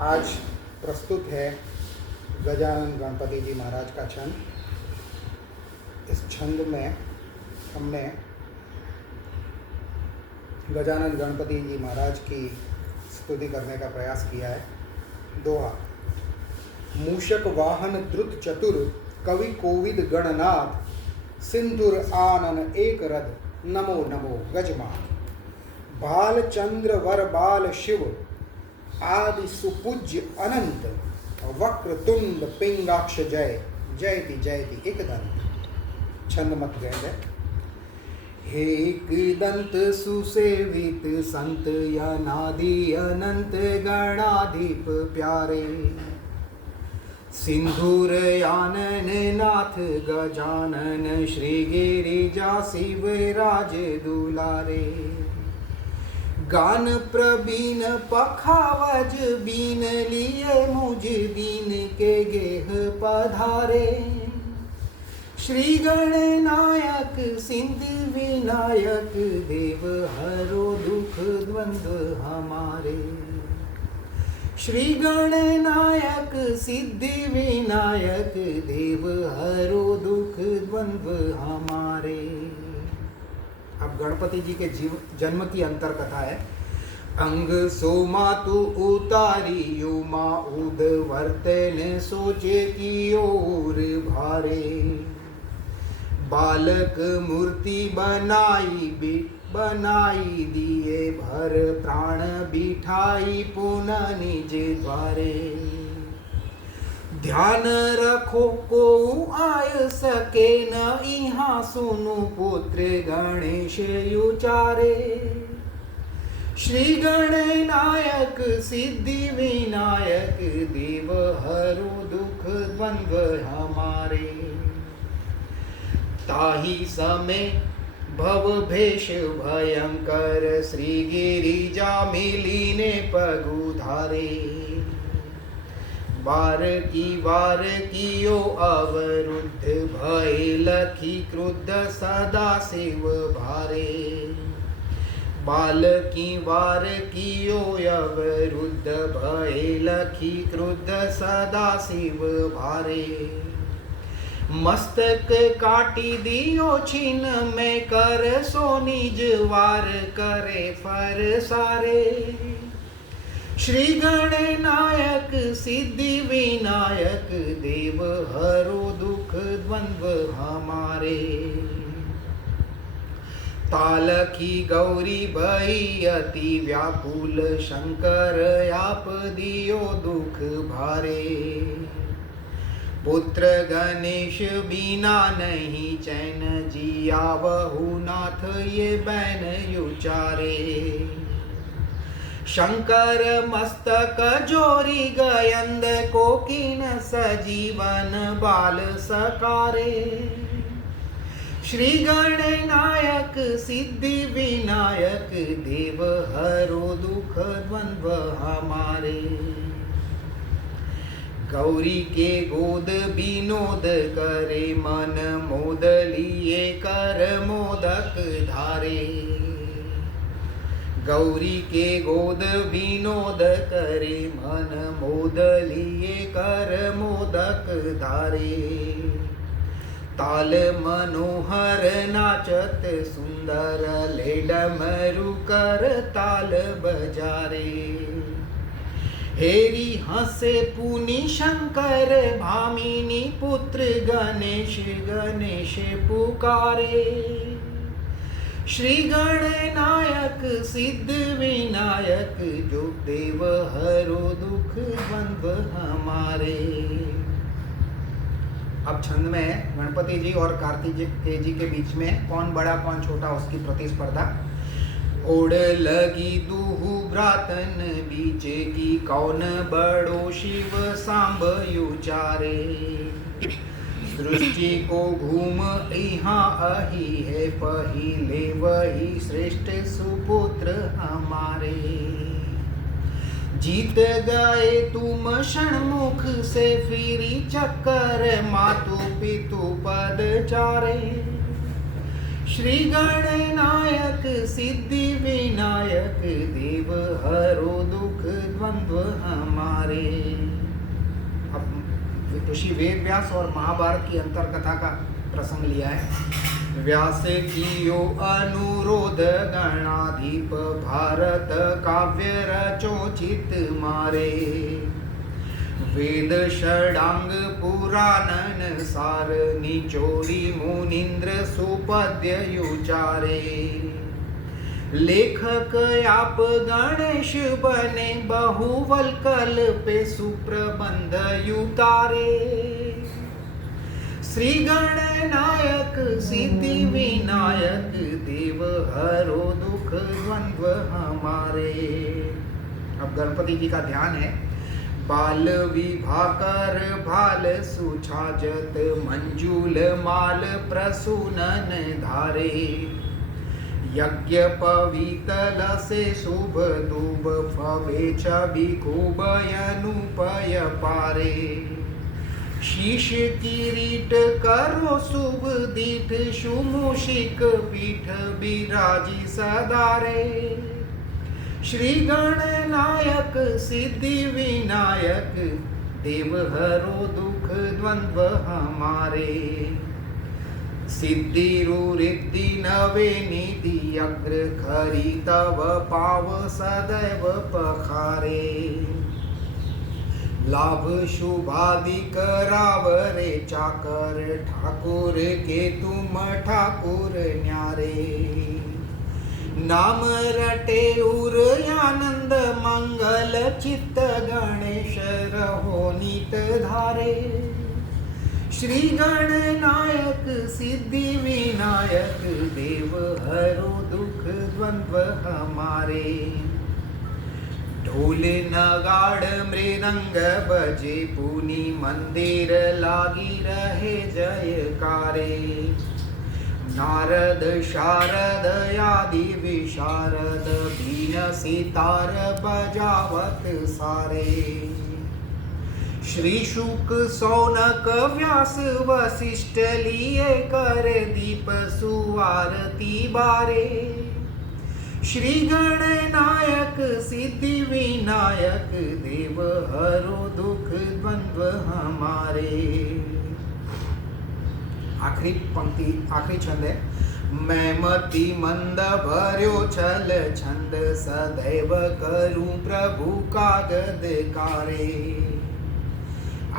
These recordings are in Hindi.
आज प्रस्तुत है गजानन गणपति जी महाराज का छंद। इस छंद में हमने गजानन गणपति जी महाराज की स्तुति करने का प्रयास किया है। दोहा। मूषक वाहन द्रुत चतुर कवि कोविद गणनाथ सिंधुर आनन एक रद नमो नमो गजमान। बाल चंद्र वर बाल शिव आदि सुपूज्य अनंत वक्रतुंड पिंगाक्ष जय जयति जयति एक दंत। छंद मत गए। हे एक दंत सुसेवित संत अनादि अनंत गणाधिप प्यारे सिंधुर आनन नाथ गजानन श्री गिरिजा शिव राज दुलारे। गान प्रबीन पखावज बीन लिए मुझ दीन के गेह पधारे। श्री गणनायक सिंधु विनायक देव हरो दुख द्वंद्व हमारे। श्री गणनायक सिद्धि विनायक देव हरो दुख द्वंद्व हमारे। अब गणपति जी के जन्म की अंतर कथा है। अंग सो मातु उतारी युमा उद वर्तन सोचे की ओर भारे। बालक मूर्ति बनाई दिए भर प्राण बिठाई पुनः निज द्वारे। ध्यान रखो को आय सके न यहाँ सुनु पुत्र गणेश उचारे। श्री गणनायक सिद्धि विनायक देव हरो दुख द्वंद्व हमारे। ताहि समय भव भेष भयंकर श्री गिरिजा मिलीने पगुधारे। वार कियो अवरुद्ध भय लखी क्रुद्ध सदा शिव भारे। बाल की वार कियो अवरुद्ध भय लखी क्रुद्ध सदा शिव भारे। मस्तक काटी दियो छीन में कर सो निज वार करे फर सारे। श्री गणनायक सिद्धि विनायक देव हरो दुख द्वंद्व हमारे। ताल की गौरी भई अति व्याकुल शंकर आप दियो दुख भारे। पुत्र गणेश बिना नहीं चैन जिया बहु नाथ ये बैन उचारे। शंकर मस्तक जोरी गयंद कोकिन सजीवन बाल सकारे। श्री गणनायक सिद्धि विनायक देव हरो दुख द्वंद्व हमारे। गौरी के गोद विनोद करे मन मोद लिए कर मोदक धारे। गौरी के गोद विनोद करे मन मोद लिए कर मोदक धारे। ताल मनोहर नाचत सुंदर ले डमरू कर ताल बजारे। हेरी हंसे पुनि शंकर भामिनी पुत्र गणेश गणेश पुकारे। श्री गणनायक सिद्ध विनायक जो देव हरो दुख द्वंद्व हमारे। अब छंद में गणपति जी और कार्तिकेय जी के बीच में कौन बड़ा कौन छोटा उसकी प्रतिस्पर्धा। ओढ़ लगी दूहु भ्रातन बीचे की कौन बड़ो शिव सांब उचारे। सृष्टि को घूम यहाँ अही है पहिले वही श्रेष्ठ सुपुत्र हमारे। जीत गए तुम षणमुख से फिरी चक्कर मातु पितु पद चारे। श्री गणनायक सिद्धि विनायक देव हरो दुख द्वंद्व हमारे। अब ऋषि वेद व्यास और महाभारत की अंतर कथा का प्रसंग लिया है। व्यास कियो अनुरोध गणाधिप भारत काव्य रचो चित मारे। वेद षडांग पुराणन सार निचोड़ी मुनीन्द्र सुपद्य युचारे। लेखक आप गणेश बने बहुवल कल्पे सुप्रबंध युतारे। श्री गणनायक सिद्धि विनायक देव हरो दुख द्वंद्व हमारे। अब गणपति जी का ध्यान है। बाल विभाकर भाल सुछाजत मंजूल माल प्रसूनन धारे। यज्ञ पवितल से शुभ दूब फवे छवि खूब अनुपय पारे। शीश किरीट करो शुभ दीठ सुमुषिक पीठ विराजी सदारे। श्री गणनायक सिद्धि विनायक देव हरो दुख द्वंद्व हमारे। सिद्धि रुद्धि नवे निधि अग्र खरी तव पाव सदैव पखारे। लाभ शुभाधिक रावरे चाकर ठाकुर के तुम ठाकुर न्यारे। नाम रटे उर आनंद मंगल चित्त गणेश रहो नीत धारे। श्री गणनायक सिद्धि विनायक देव हरो दुख द्वंद्व हमारे। ढोल नगाड़ मृदंग बजे पुनि मंदिर लागी रहे जयकारे। नारद शारद आदि विशारद बीन सितार बजावत सारे। श्री शुक सौनक व्यास वशिष्ठ लिए कर दीप सुआरती बारे। श्री गणनायक सिद्धि विनायक देव हरो दुख द्वंद्व हमारे। आखिरी पंक्ति, आखिरी छंद है। मैं मति मंद भर्यो छल छंद सदैव करूं प्रभु का गदकारे।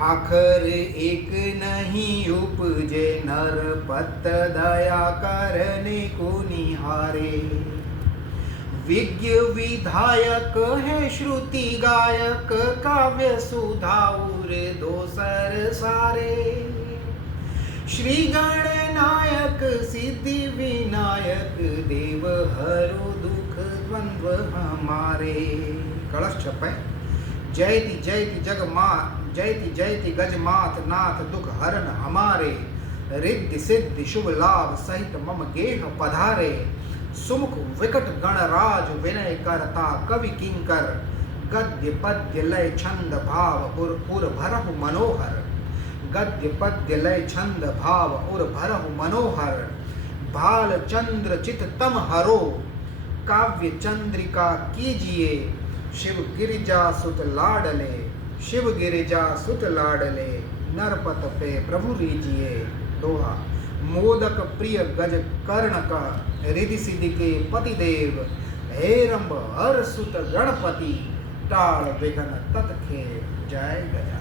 आखर एक नहीं उपजे नर पत दया करने को निहारे। विज्ञ विधायक है श्रुति गायक काव्य सुधाउर दोसर सारे। श्री गणनायक सिद्धि विनायक देव हरो दुख द्वंद्व हमारे। कलश छपे। जयति जयति जगमात जयति जयति गजमात नाथ दुख हरण हमारे। रिद्धि सिद्धि शुभ लाभ सहित मम गेह पधारे। सुमुख विकट गणराज विनय करता कवि किंकर। गद्य पद्य लय छंद भाव उर भरहु मनोहर। गद्य पद्य लय छंद भाव उर भरहु मनोहर। भाल चंद्र चित तम हरो काव्य चंद्रिका कीजिए। शिव गिरिजा सुत लाडले शिव गिरिजा सुत लाडले नरपत पे प्रभु रीजिए। दोहा। मोदक प्रिय गज कर्ण का रिधि सिद्धि के पतिदेव। हेरंब हर सुत गणपति टाल विघ्न तत्खे। जय गजा।